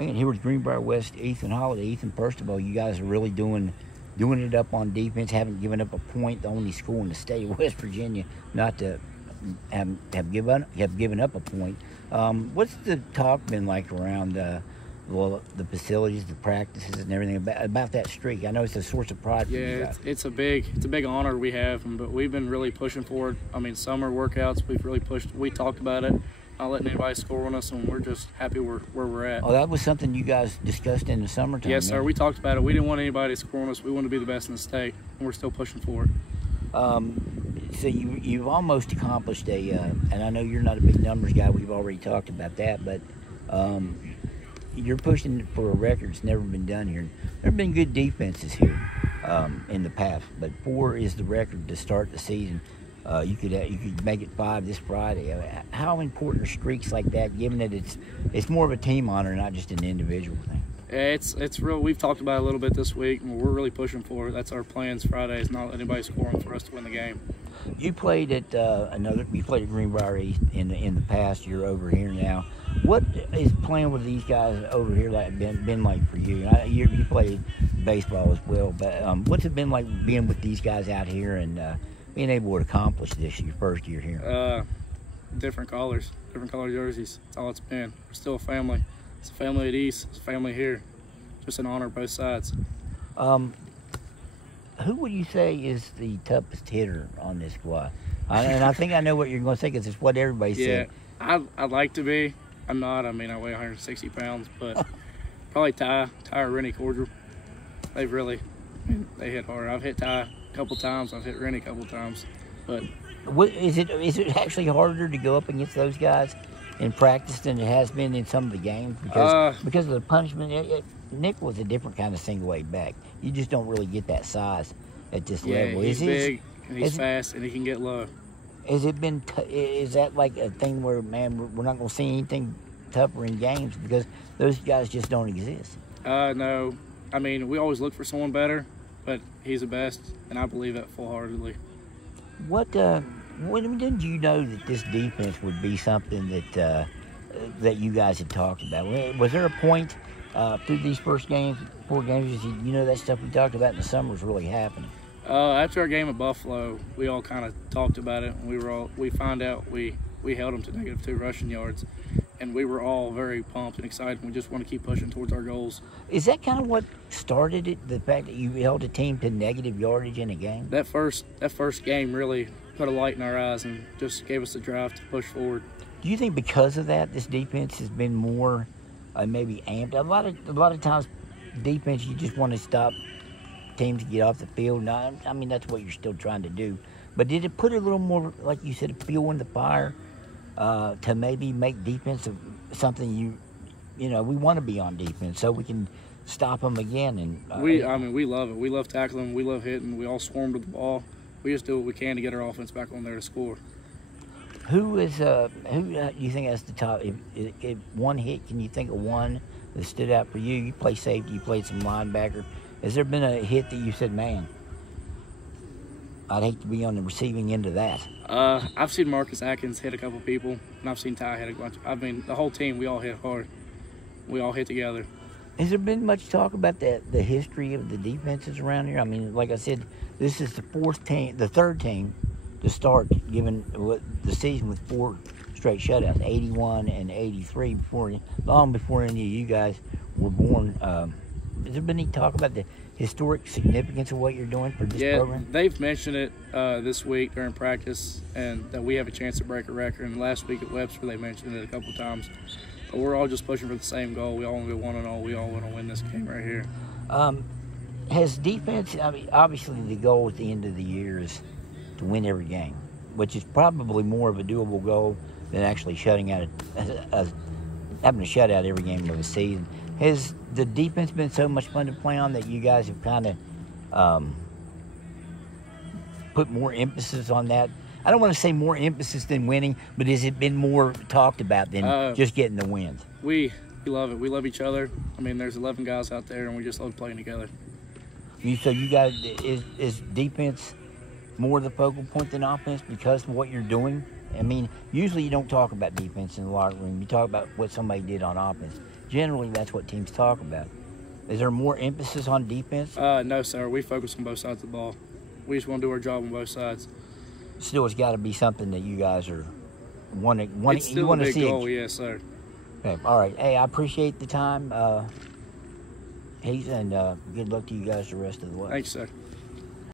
And here with Greenbrier West, Ethan Holliday. Ethan, first of all, you guys are really doing it up on defense. Haven't given up a point. The only school in the state of West Virginia not to have given up a point. What's the talk been like around the facilities, the practices, and everything about that streak? I know it's a source of pride for you guys. It's a big honor we have, but we've been really pushing for it. I mean, summer workouts, we've really pushed. We talked about it, not letting anybody score on us, and we're just happy where we're at. Oh, that was something you guys discussed in the summertime. Yes, sir. We talked about it. We didn't want anybody to score on us. We wanted to be the best in the state, and we're still pushing for it. So you've almost accomplished and I know you're not a big numbers guy. We've already talked about that, but you're pushing for a record that's never been done here. There have been good defenses here in the past, but 4 is the record to start the season. You could make it 5 this Friday. How important are streaks like that, given that it's more of a team honor, not just an individual thing? It's real. We've talked about it a little bit this week, and we're really pushing for it. That's our plans Friday, is not let anybody score on for us to win the game. You played at Greenbrier East in the past. You're over here now. What is playing with these guys over here been like for you? You played baseball as well, but what's it been like being with these guys out here and being able to accomplish this your first year here? Different color jerseys. That's all it's been. We're still a family. It's a family at East. It's a family here. Just an honor both sides. Who would you say is the toughest hitter on this squad? And I think I know what you're going to say because it's what everybody said. Yeah, I'd like to be. I'm not. I mean, I weigh 160 pounds, but probably Ty or Rennie Cordial. They hit hard. I've hit Ty a couple times. I've hit Rennie a couple times. But is it actually harder to go up against those guys in practice than it has been in some of the games because of the punishment? Nick was a different kind of single A back. You just don't really get that size at this level. He's big and he's fast and he can get low. Is that like a thing where, man, we're not going to see anything tougher in games because those guys just don't exist? No. I mean, we always look for someone better, but he's the best, and I believe that full-heartedly. When did you know that this defense would be something that you guys had talked about? Was there a point through these first 4 games, that stuff we talked about in the summer was really happening? After our game at Buffalo, we all kind of talked about it, and we found out we held them to -2 rushing yards, and we were all very pumped and excited. We just want to keep pushing towards our goals. Is that kind of what started it? The fact that you held a team to negative yardage in a game? That first game really put a light in our eyes and just gave us the drive to push forward. Do you think because of that, this defense has been more maybe amped? A lot of times, defense, you just want to stop teams to get off the field. Now, I mean, that's what you're still trying to do. But did it put a little more, like you said, fuel in the fire to maybe make defense something we want to be on defense so we can stop them again? And we love it. We love tackling. We love hitting. We all swarm with the ball. We just do what we can to get our offense back on there to score. Who do you think has the top? If one hit, can you think of one that stood out for you? You play safety, you played some linebacker. Has there been a hit that you said, man, I'd hate to be on the receiving end of that? I've seen Marcus Atkins hit a couple people, and I've seen Ty hit a bunch. I mean, the whole team, we all hit hard. We all hit together. Has there been much talk about the history of the defenses around here? I mean, like I said, this is the third team to start, given the season with 4 straight shutouts, 81 and 83, long before any of you guys were born. Has there been any talk about the historic significance of what you're doing for this program? Yeah, they've mentioned it this week during practice, and that we have a chance to break a record. And last week at Webster, they mentioned it a couple times. But we're all just pushing for the same goal. We all want to go 1-0. We all want to win this game right here. Has defense, I mean, obviously the goal at the end of the year is to win every game, which is probably more of a doable goal than actually having a shutout every game of the season. Has the defense been so much fun to play on that you guys have kind of put more emphasis on that? I don't want to say more emphasis than winning, but has it been more talked about than just getting the wins? We love it. We love each other. I mean, there's 11 guys out there, and we just love playing together. So you guys, is defense more the focal point than offense because of what you're doing? I mean, usually you don't talk about defense in the locker room. You talk about what somebody did on offense. Generally, that's what teams talk about. Is there more emphasis on defense? No, sir. We focus on both sides of the ball. We just want to do our job on both sides. Still, it's got to be something that you guys are wanting. It's still you want a to big see goal, yes, sir. Okay, all right. Hey, I appreciate the time, Hayes, and good luck to you guys the rest of the way. Thanks, sir.